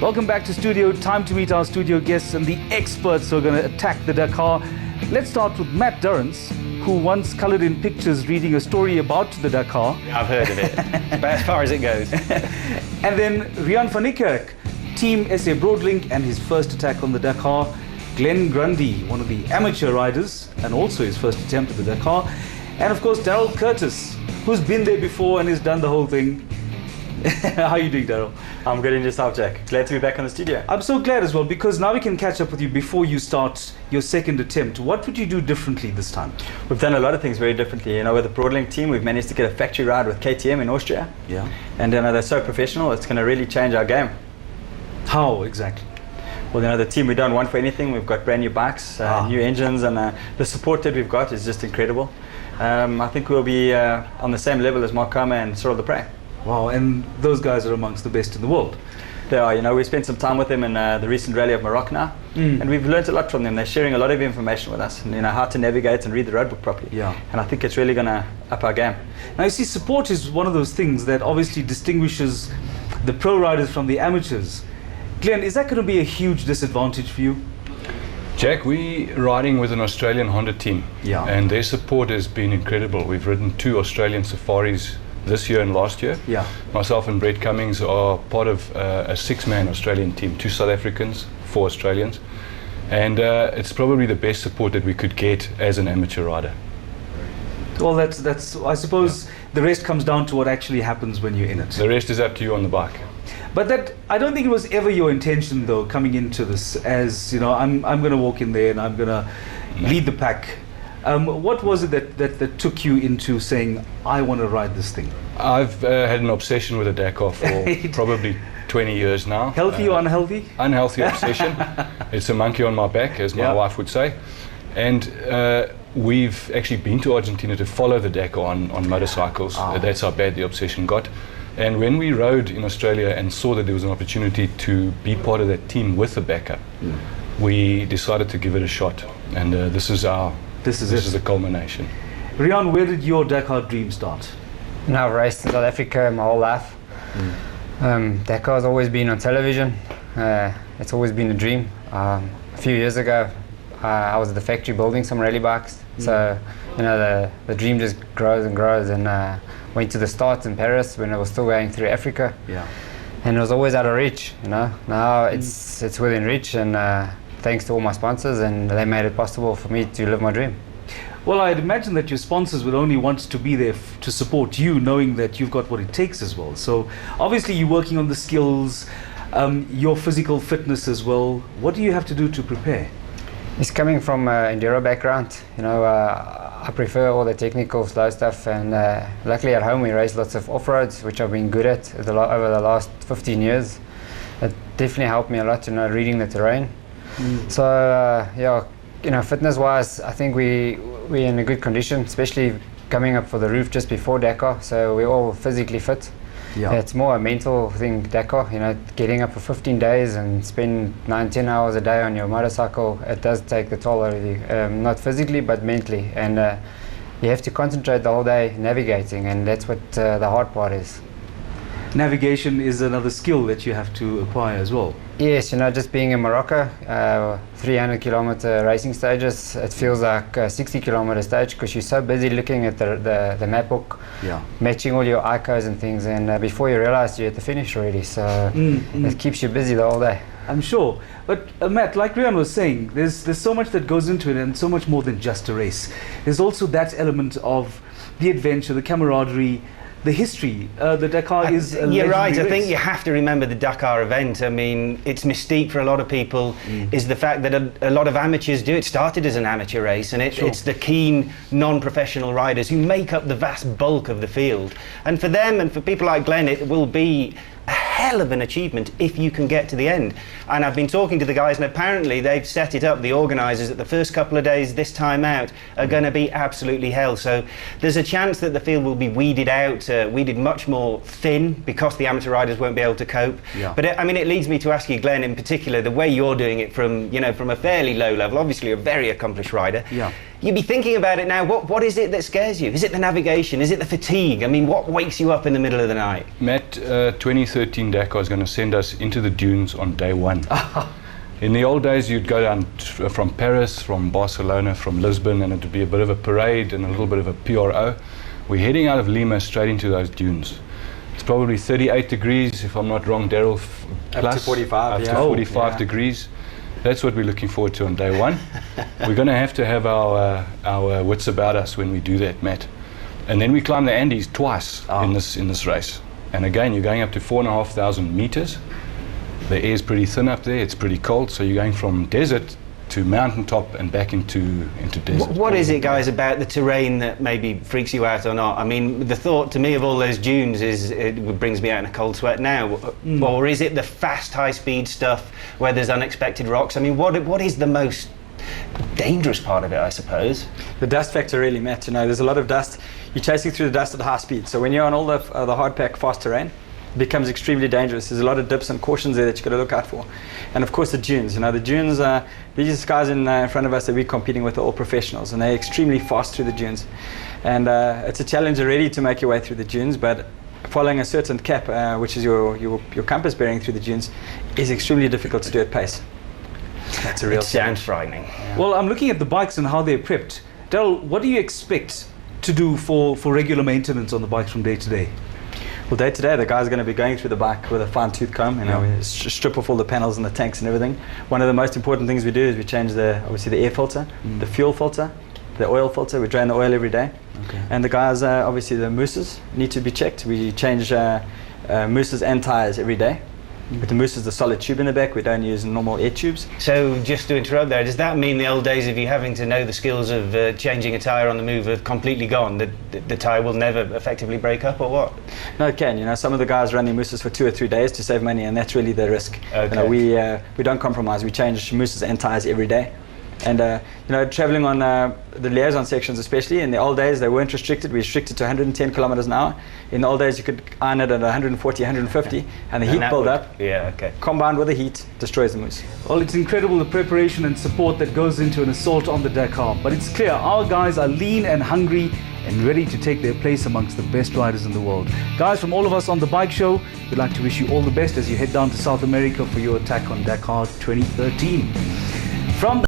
Welcome back to studio. Time to meet our studio guests and the experts who are going to attack the Dakar. Let's start with Matt Durrance, who once coloured in pictures reading a story about the Dakar. I've heard of it, but as far as it goes. And then Riaan van Niekerk, Team SA Broadlink, and his first attack on the Dakar. Glenn Grundy, one of the amateur riders, and also his first attempt at the Dakar. And of course, Darryl Curtis, who's been there before and has done the whole thing. How are you doing, Darryl? I'm good in yourself, Jack. Glad to be back on the studio. I'm so glad as well, because now we can catch up with you before you start your second attempt. What would you do differently this time? We've done a lot of things very differently. You know, with the Broadlink team, we've managed to get a factory ride with KTM in Austria. Yeah. And you know, they're so professional, it's going to really change our game. How exactly? Well, you know, the team, we don't want for anything. We've got brand new bikes, new engines, and the support that we've got is just incredible. I think we'll be on the same level as Mark Karma and Cyril the Prey. Wow, and those guys are amongst the best in the world. They are. You know, we spent some time with them in the recent rally of Morocco now, and we've learned a lot from them. They're sharing a lot of information with us, and you know, how to navigate and read the roadbook properly. Yeah. And I think it's really going to up our game. Now, you see, support is one of those things that obviously distinguishes the pro riders from the amateurs. Glenn, is that going to be a huge disadvantage for you? Jack, we're riding with an Australian Honda team, and their support has been incredible. We've ridden 2 Australian safaris this year and last year. Yeah. Myself and Brett Cummings are part of a 6-man Australian team, 2 South Africans, 4 Australians, and it's probably the best support that we could get as an amateur rider. Well, that's I suppose the rest comes down to what actually happens when you're in it. The rest is up to you on the bike. But that, I don't think it was ever your intention, though, coming into this, as you know, I'm going to walk in there and I'm going to lead the pack. What was it that took you into saying, I want to ride this thing? I've had an obsession with a Dakar for probably 20 years now. Healthy or unhealthy? Unhealthy obsession. It's a monkey on my back, as my wife would say. And we've actually been to Argentina to follow the Dakar on motorcycles. That's how bad the obsession got. And when we rode in Australia and saw that there was an opportunity to be part of that team with a backup, we decided to give it a shot. And this is the culmination. Riaan, where did your Dakar dream start? I've raced in South Africa my whole life. Dakar's always been on television. It's always been a dream. A few years ago, I was at the factory building some rally bikes. So, you know, the dream just grows and grows. And went to the start in Paris when I was still going through Africa. Yeah. And it was always out of reach, you know. Now it's within reach, and thanks to all my sponsors, and they made it possible for me to live my dream. Well, I'd imagine that your sponsors would only want to be there to support you, knowing that you've got what it takes as well. So obviously you're working on the skills, your physical fitness as well. What do you have to do to prepare? It's coming from an enduro background, you know. I prefer all the technical slow stuff, and luckily at home we race lots of off-roads, which I've been good at over the last 15 years. It definitely helped me a lot, you know, reading the terrain. So yeah, you know, fitness-wise, I think we're in a good condition, especially coming up for the roof just before Dakar. So we're all physically fit. Yeah. It's more a mental thing, Dakar, you know, getting up for 15 days and spend 9-10 hours a day on your motorcycle. It does take the toll out of you, not physically but mentally, and you have to concentrate the whole day navigating, and that's what the hard part is. Navigation is another skill that you have to acquire as well. Yes, you know, just being in Morocco, 300-kilometer racing stages, it feels like a 60-kilometer stage because you're so busy looking at the map book, matching all your icons and things, and before you realize you're at the finish already. So it keeps you busy the whole day. I'm sure. But Matt, like Riaan was saying, there's so much that goes into it, and so much more than just a race. There's also that element of the adventure, the camaraderie, the history. The Dakar is a You're right. race. I think you have to remember the Dakar event. I mean, its mystique for a lot of people is the fact that a lot of amateurs do it. Started as an amateur race, and it's the keen, non-professional riders who make up the vast bulk of the field. And for them, and for people like Glenn, it will be a hell of an achievement if you can get to the end. And I've been talking to the guys, and apparently they've set it up, the organisers, that the first couple of days this time out are going to be absolutely hell. So there's a chance that the field will be weeded out, weeded much more thin, because the amateur riders won't be able to cope. But I mean, it leads me to ask you, Glenn, in particular, the way you're doing it from, you know, from a fairly low level. Obviously, you're a very accomplished rider. you'd be thinking about it now. What is it that scares you? Is it the navigation? Is it the fatigue? I mean, what wakes you up in the middle of the night? Matt, 2013 Dakar is going to send us into the dunes on day one. In the old days, you'd go down from Paris, from Barcelona, from Lisbon, and it would be a bit of a parade and a little bit of a PRO. We're heading out of Lima straight into those dunes. It's probably 38 degrees, if I'm not wrong, Darryl, plus. Up to 45, up to 45 degrees. That's what we're looking forward to on day one. We're going to have our wits about us when we do that, Matt. And then we climb the Andes twice in this race. And again, you're going up to 4,500 meters. The air's pretty thin up there. It's pretty cold. So you're going from desert to mountaintop and back into desert. What is it, guys, about the terrain that maybe freaks you out or not? I mean, the thought to me of all those dunes is it brings me out in a cold sweat now. Or is it the fast, high-speed stuff where there's unexpected rocks? I mean, what is the most dangerous part of it, I suppose? The dust factor really, Matt. You know, there's a lot of dust. You're chasing through the dust at high speed. So when you're on all the hard pack, fast terrain, it becomes extremely dangerous. There's a lot of dips and cautions there that you've got to look out for. And of course the dunes. You know, the dunes, these guys in front of us that we're competing with are all professionals, and they're extremely fast through the dunes. And it's a challenge already to make your way through the dunes, but following a certain cap, which is your compass bearing through the dunes, is extremely difficult to do at pace. That's a real sounds frightening. Yeah. Well, I'm looking at the bikes and how they're prepped. Darryl, what do you expect to do for regular maintenance on the bikes from day to day? Well, day to day, the guys are going to be going through the bike with a fine-tooth comb. You know, we strip off all the panels and the tanks and everything. One of the most important things we do is we change obviously the air filter, the fuel filter, the oil filter. We drain the oil every day. Okay. And the guys, obviously the mousses need to be checked. We change mousses and tires every day. With the mousse is the solid tube in the back. We don't use normal air tubes. So just to interrupt there, does that mean the old days of you having to know the skills of changing a tyre on the move have completely gone? The tyre will never effectively break up, or what? No, it can. You know, some of the guys run their mousses for 2 or 3 days to save money, and that's really the risk. Okay. You know, we don't compromise. We change mousses and tyres every day. And you know, traveling on the liaison sections, especially in the old days, they weren't restricted. We restricted to 110 kilometers an hour. In the old days, you could iron it at 140, 150, and the heat build up. Yeah, okay. Combined with the heat, destroys the mousse. Well, it's incredible the preparation and support that goes into an assault on the Dakar. But it's clear our guys are lean and hungry and ready to take their place amongst the best riders in the world. Guys, from all of us on the Bike Show, we'd like to wish you all the best as you head down to South America for your attack on Dakar 2013. From